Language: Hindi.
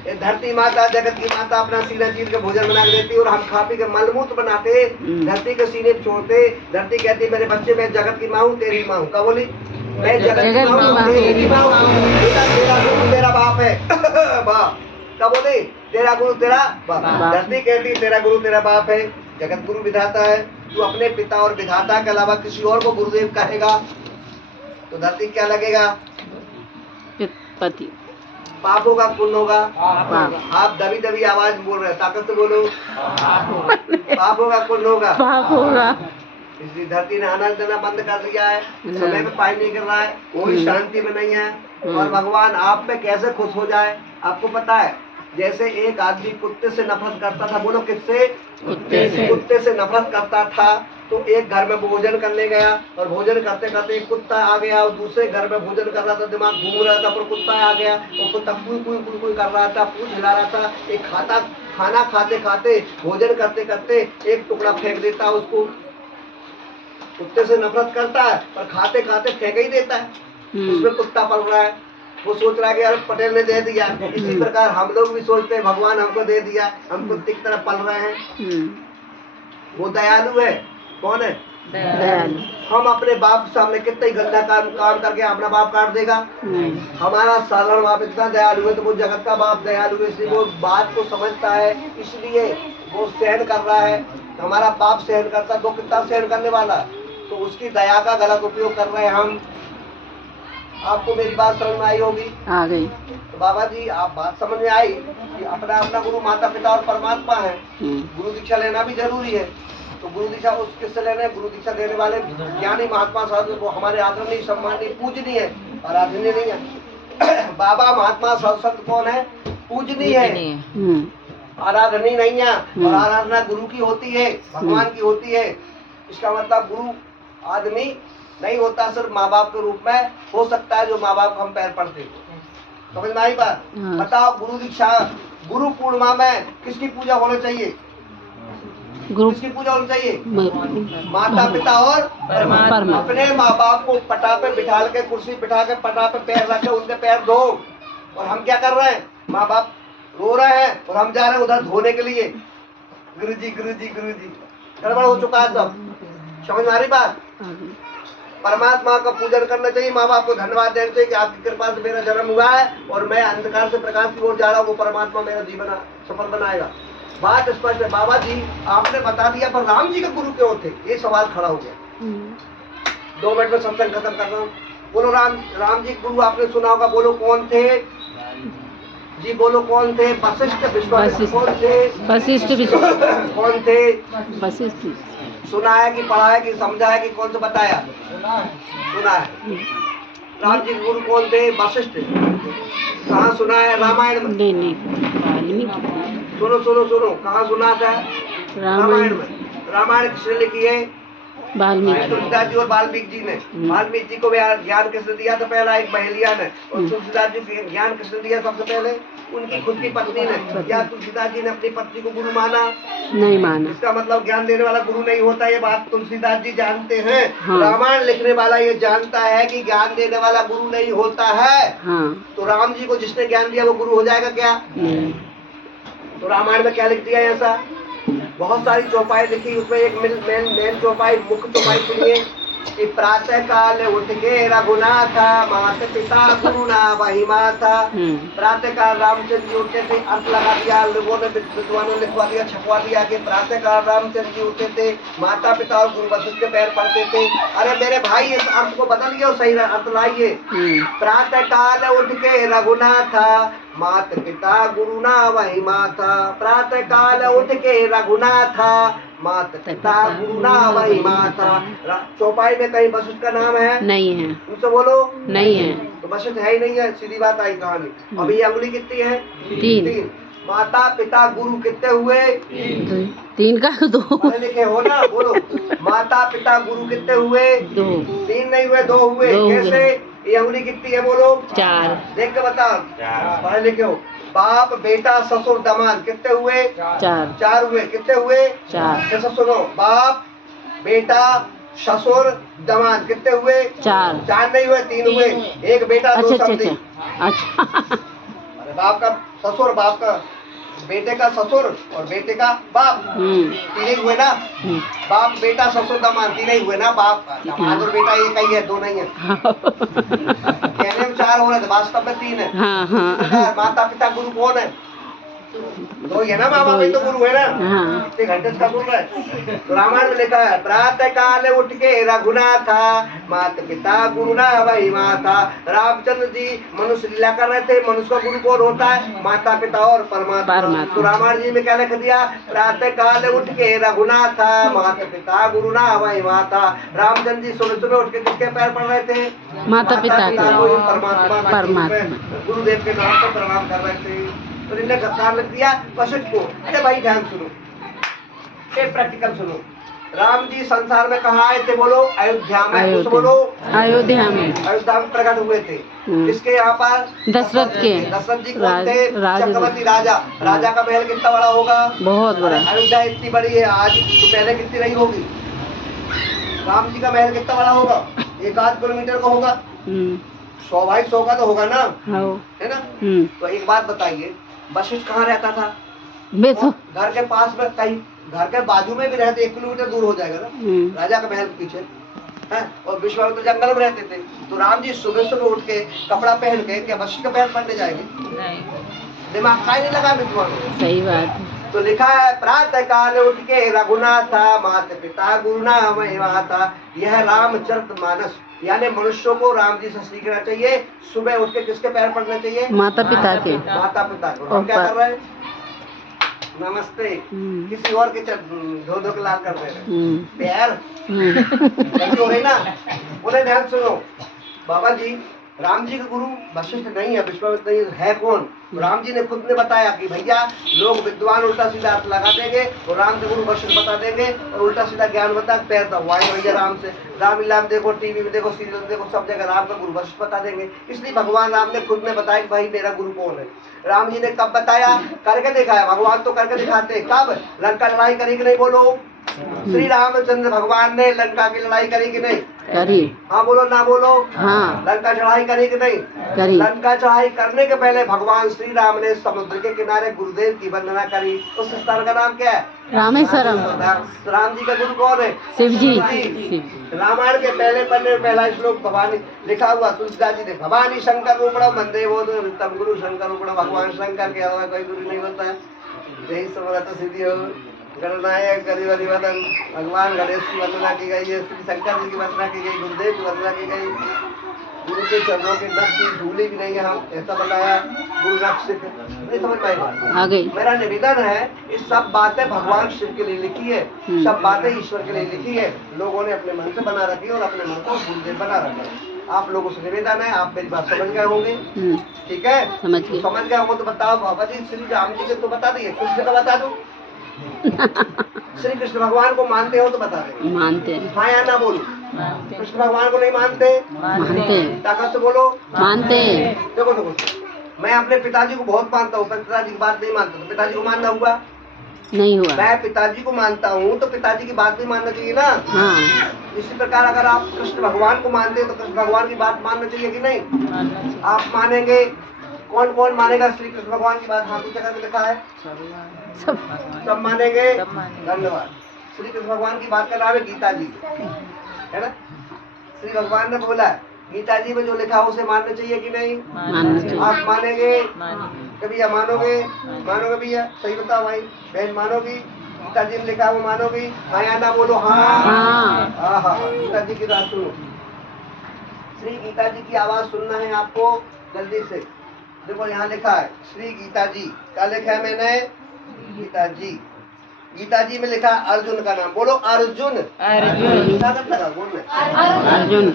ये धरती माता जगत की माता अपना सीना चीर के भोजन बना के देती और हम खा पी के मलमूत्र बनाते, धरती के सीने पे छोड़ते। धरती कहती मेरे बच्चे मैं जगत की माँ हूँ, तेरी माँ हूँ। क्या बोली? मैं जगत की माँ हूँ, तेरी माँ हूँ। बेटा तेरा गुरु तेरा बाप है। बाप क्या बोली? तेरा गुरु तेरा बाप। धरती कहती तेरा गुरु तेरा बाप है, जगत गुरु विधाता है। तू अपने पिता और विधाता के अलावा किसी और को गुरुदेव कहेगा तो धरती क्या लगेगा? पति। पाप होगा पुण्य होगा? आप दबी दबी आवाज बोल रहे हैं, ताकत से बोलो। पाप होगा पुण्य होगा? पाप होगा। इसलिए धरती ने अनाज देना बंद कर दिया है, समय पे पानी नहीं कर रहा है, कोई शांति में नहीं है। और भगवान आप पे कैसे खुश हो जाए आपको पता है? जैसे एक आदमी कुत्ते से नफरत करता था, बोलो किससे? कुत्ते से नफरत करता था। तो एक घर में भोजन करने गया और भोजन करते करते एक कुत्ता आ गया और दूसरे घर में भोजन कर रहा था, दिमाग घूम रहा था, पर कुत्ता आ गया और कुत्ता कुई कर रहा था, पूंछ हिला रहा था। एक खाना खाते खाते भोजन करते करते एक टुकड़ा फेंक देता उसको। कुत्ते से नफरत करता है पर खाते खाते फेंक ही देता है। उसमें कुत्ता पल रहा है, वो सोच रहा है कि यार पटेल ने दे दिया। इसी प्रकार हम लोग भी सोचते हैं भगवान हमको दे दिया, हम कुत्ते की तरह पल रहे हैं। वो दयालु है। कौन है? दयालु। हम अपने बाप सामने कितना ही गंदा काम करके अपना बाप काट देगा। हमारा साधारण बाप इतना दयालु है तो वो जगत का बाप दयालु है, इसलिए वो बात को समझता है, इसलिए वो सहन कर रहा है। हमारा बाप सहन करता है, वो कितना सहन करने वाला, तो उसकी दया का गलत उपयोग कर रहे हैं हम। आपको मेरी बात समझ में आई होगी? आ गई। तो बाबा जी आप बात समझ में आई कि अपना अपना गुरु माता पिता और परमात्मा है। गुरु दीक्षा लेना भी जरूरी है। तो गुरु दीक्षा उस किससे लेना है? गुरु दीक्षा लेने वाले ज्ञानी महात्मा साधु, वो हमारे आदरणीय सम्माननीय पूजनीय है, आराधनीय नहीं है। बाबा महात्मा संत कौन है? पूजनीय है, आराधनीय नहीं है। और आराधना गुरु की होती है, भगवान की होती है। इसका मतलब गुरु आदमी नहीं होता, सिर्फ माँ बाप के रूप में हो सकता है जो माँ बाप हम पैर पड़ते। समझ में आई बात? बताओ गुरु दीक्षा गुरु पूर्णिमा में किसकी पूजा होनी चाहिए? किसकी पूजा होनी चाहिए? माता पिता और परमात्मा। अपने माँ बाप को पटा पे बिठा के, कुर्सी बिठा के पटा पे पैर रख के उनके पैर धो। और हम क्या कर रहे हैं? माँ बाप रो रहे हैं और हम जा रहे हैं उधर धोने के लिए। गुरुजी गुरुजी गुरुजी, गड़बड़ हो चुका है सब। समझ में आ रही बात? परमात्मा का पूजन करना चाहिए, माँ बाप को धन्यवाद देना चाहिए कि आपकी कृपा से मेरा जन्म हुआ है और मैं अंधकार से प्रकाश की ओर जा रहा हूँ, वो परमात्मा मेरा जीवन सफल बनाएगा। बात स्पष्ट है। बाबा जी आपने बता दिया, पर राम जी के गुरु क्यों थे? ये सवाल खड़ा हो गया। 2 मिनट में सत्संग खत्म कर रहा हूँ। बोलो राम जी गुरु आपने सुना होगा, बोलो कौन थे जी? बोलो कौन थे? वशिष्ठ विश्वामित्र कौन थे? वशिष्ठ कौन थे? वशिष्ठ। सुना है कि पढ़ा है कि समझा है कि कौन सा बताया? सुना है। राम जी गुरु कौन थे? वशिष्ठ। कहाँ सुना है? रामायण में। नहीं सुनो सुनो सुनो, कहाँ सुना था? रामायण में। रामायण किसने लिखी है? वाल्मीकि। तुलसीदास जी और वाल्मीकि जी ने। वाल्मीकि जी को ज्ञान किसने दिया था? पहला एक बहेलिया ने। और तुलसीदास जी को ज्ञान किसने दिया सबसे पहले? उनकी खुद की पत्नी ने। क्या तुलसीदास जी ने अपनी पत्नी को गुरु माना? नहीं माना। इसका मतलब ज्ञान देने वाला गुरु नहीं होता, ये बात तुलसीदास जी जानते हैं। रामायण लिखने वाला ये जानता है कि ज्ञान देने वाला गुरु नहीं होता है। तो राम जी को जिसने ज्ञान दिया वो गुरु हो जाएगा क्या? तो रामायण में क्या लिख दिया है? ऐसा बहुत सारी चौपाई लिखी, उसमें एक मेन चौपाई, मुख्य चौपाई सुनिए कि प्रातः काल उठ के रघुनाथ माता पिता गुरु ना वही माता। प्रातः काल रामचंद्र जी उठते थे, अर्थ लगा दिया लोगों ने, विद्वानों ने लिखवा दिया, छपवा दिया कि प्रातः काल रामचंद्र जी उठते थे, माता पिता और गुरु वशिष्ठ के पैर पड़ते थे। अरे मेरे भाई इस अर्थ को बदलिए और सही अर्थ लाइए। प्रातः काल उठ के रघुनाथ मात पिता गुरु ना वही माता। प्रातः काल उठ के रघुनाथ मात पिता गुरु ना वही माता। चौपाई में कहीं वशिष्ठ का नाम है? नहीं है। उनसे बोलो नहीं है। तो वशिष्ठ है ही नहीं है, सीधी बात आई कहानी। अभी ये अंगुली कितनी है? 3। माता पिता गुरु कितने हुए? 3 का 2। पढ़े लिखे हो ना, बोलो। माता पिता गुरु कितने हुए? 2। 3 नहीं हुए, 2 हुए। कैसे? ये अंगुली कितनी है? बोलो 4। देख के बताओ, पढ़े लिखे हो। बाप बेटा ससुर दामाद कितने हुए? 4 हुए। कितने हुए? 4। जैसे सुनो, बाप बेटा ससुर दामाद कितने हुए? 4 नहीं हुए, 3 हुए। एक बेटा 2 समधी। अच्छा बाप का ससुर, बाप का बेटे का ससुर और बेटे का बाप, तीन ही हुए ना। बाप बेटा ससुर दामाद तीन ही हुए ना। बाप दामाद और बेटा एक ही है, दो नहीं है। कहने में चार हो रहे थे, वास्तव में तीन है। हाँ हाँ माता पिता गुरु कौन है? दो ही है ना। माँ बाप ही तो गुरु है ना। हाँ। इतने घंटे का गुरु है। तो रामायण में लिखा है, प्रातः काल उठ के रघुनाथा, माता पिता गुरु ना वही माता। रामचंद्र जी मनुष्य लीला कर रहे थे। मनुष्य का गुरु कौन होता है? माता पिता और परमात्मा। तो रामायण जी में क्या लिख दिया? प्रातः काल उठ के रघुनाथा, माता पिता गुरु ना वही माता। रामचंद्र जी सुबह सुबह उठ के किसके पैर पड़ रहे थे? माता पिता को, परमात्मा परमात्मा गुरुदेव के नाम पर प्रणाम कर रहे थे। तो इन्हें गद्दार लग दिया वशिष्ठ को। अरे भाई ध्यान सुनो, एक प्रैक्टिकल सुनो। राम जी संसार में कहाँ आए थे? बोलो अयोध्या में। कुछ बोलो अयोध्या में। अयोध्या में प्रकट हुए थे। किसके यहाँ पर? दशरथ के। दशरथ जी कौन थे? चक्रवर्ती राजा। राजा का महल कितना बड़ा होगा? बहुत बड़ा। अयोध्या इतनी बड़ी है आज, तो पहले कितनी रही होगी? राम जी का महल कितना बड़ा होगा? 1-8 किलोमीटर का होगा। 100 का तो होगा ना, है ना? तो एक बात बताइए, वशिष्ठ कहाँ रहता था? तो घर के पास में, कहीं घर के बाजू में भी रहते, 1 किलोमीटर दूर हो जाएगा ना राजा का महल के पीछे है। और विश्वामित्र तो जंगल में रहते थे। तो राम जी सुबह सुबह उठ के कपड़ा पहन के क्या वशिष्ठ का पैर पड़ने जाएंगे? नहीं, दिमाग का ही नहीं लगा विद्वान। सही बात। तो लिखा है, प्रातः काल उठ के रघुनाथा, माता पिता गुरु ना वही माता। यह रामचरितमानस, यानी मनुष्यों को राम जी से सीखना चाहिए। सुबह उठ के किसके पैर पड़ने चाहिए? माता पिता के। माता पिता को। हम क्या कर रहे हैं? नमस्ते किसी और के धो धो के लाल कर रहे हैं पैर। हो गई ना। उन्हें ध्यान सुनो, बाबा जी राम जी के गुरु वशिष्ठ नहीं है, विश्वामित्र नहीं है। कौन? राम जी ने खुद ने बताया कि भैया लोग विद्वान उल्टा सीधा अर्थ लगा देंगे और राम के गुरु वशिष्ठ बता देंगे और उल्टा सीधा ज्ञान बता पैर दबाए भैया राम से। राम देखो, टीवी में देखो, सीरियल में देखो, सब जगह राम का गुरु वशिष्ठ बता देंगे। इसलिए भगवान राम ने खुद ने बताया कि भाई मेरा गुरु कौन है। राम जी ने कब बताया? करके दिखाया। भगवान तो करके दिखाते। कब? लंका लड़ाई करी कि नहीं? बोलो। श्री रामचंद्र भगवान ने लंका की लड़ाई करी कि नहीं? करी। हाँ बोलो ना बोलो। हाँ। लंका चढ़ाई करी कि नहीं? करी। लंका चढ़ाई करने के पहले भगवान श्री राम ने समुद्र के किनारे गुरुदेव की वंदना करी। उस स्थान का नाम क्या है? रामेश्वरम। राम जी का गुरु कौन है? शिव जी। रामायण के पहले पन्ने में पहला श्लोक भवानी लिखा हुआ, तुलसीदास जी ने भवानी शंकर रूपण वंदे वो तम गुरु शंकर रूपण। भगवान शंकर के अलावा कोई गुरु नहीं होता है। यही समर्थ सिद्धि हो। गणनायक गरिवदन भगवान गणेश की वंदना की गई है, श्री शंकर जी की वंदना की गई, गुरुदेव की वंदना की गई। गुरु के चरणों के नख की धूली भी नहीं है। हम ऐसा बताया गुरु नख से नहीं समझ पाएगा। आ गई। मेरा निवेदन है, इस सब बातें भगवान शिव के लिए लिखी है, सब बातें ईश्वर के लिए लिखी है। लोगों ने अपने मन से बना रखी है और अपने मन को गुरुदेव बना रखा है। आप लोगों से निवेदन है, आप मेरी बात समझ गए होंगे? ठीक है, समझ गए होंगे तो बताओ बाबा जी श्री राम जी के तो बता दिए, कृष्ण का बता दो। श्री कृष्ण भगवान को मानते हो तो बता दे। मानते हैं। हाँ या ना बोलो। कृष्ण भगवान को नहीं मानते? मानते। ताकत से बोलो। मानते। देखो देखो, मैं अपने पिताजी को बहुत मानता हूँ, पिताजी की बात नहीं मानता। तो पिताजी को मानना हुआ? नहीं हुआ। मैं पिताजी को मानता हूँ तो पिताजी की बात भी मानना चाहिए ना। हाँ। इसी प्रकार अगर आप कृष्ण भगवान को मानते हैं तो कृष्ण भगवान की बात मानना चाहिए कि नहीं? आप मानेंगे। कौन कौन मानेगा श्री कृष्ण भगवान की बात? हाथ ऊंचा करके लिखा है। सब मानेंगे। धन्यवाद। श्री कृष्ण भगवान की बात का नाम है गीता जी, है ना? श्री भगवान ने बोला गीता जी में जो लिखा है उसे मानना चाहिए कि नहीं? मानना चाहिए। आप मानेंगे? कभी मानोगे? मानोगे भैया? सही बताओ भाई बहन, मानोगी? गीता जी में लिखा है वो मानोगी? हाँ या ना बोलो। हाँ। गीता जी की बात सुनो। श्री गीता जी की आवाज सुनना है आपको जल्दी से। देखो यहाँ लिखा है श्री गीता जी। क्या लिखा है मैंने? गीता जी। गीता जी में लिखा अर्जुन का नाम। बोलो अर्जुन। अर्जुन। लगा बोलना अर्जुन।